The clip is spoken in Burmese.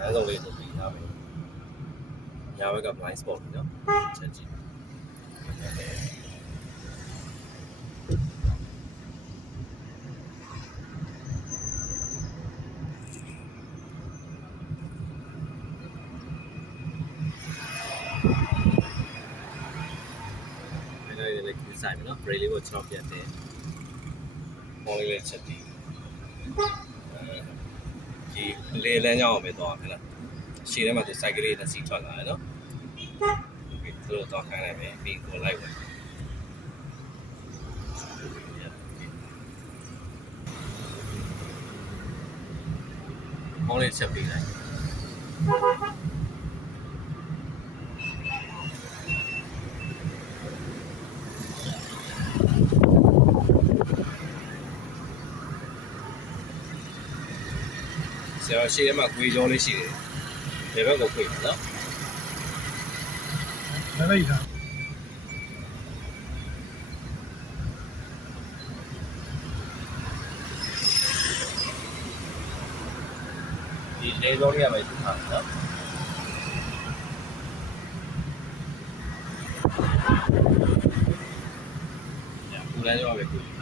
အဲဆုံးလေးဆိုပြီးသားပဲညာဘက်က blind spot နော်ချက်ကြည့်လေးဆိုင်မယ်နော် braille လေးကို6ပြတ်တယ်ပေါ်လေးချက်ပြီးဒီလေလမ်းကြောင်းအောင်ပဲတော့ဟဲ့လားရှေ့ထဲမှာဒီ site ကလေးနဲ့စီထွက်လာတယ်နော်ဒီလိုတော့ခိုင်းလိုက်မယ်ပြီးကိုလိုက်ဝင်မောင်းလေးချက်ပြီးလိုက်ဆရာရှေ့ထဲမှာခွေးကြောလေးရှိတယ်ဘယ်ဘက်ကိုခွေးနော်ဘယ်လိုလဲဒီလေကြောလေးရမယ်ထားနော်ညပူလန်းကြောပဲခွေး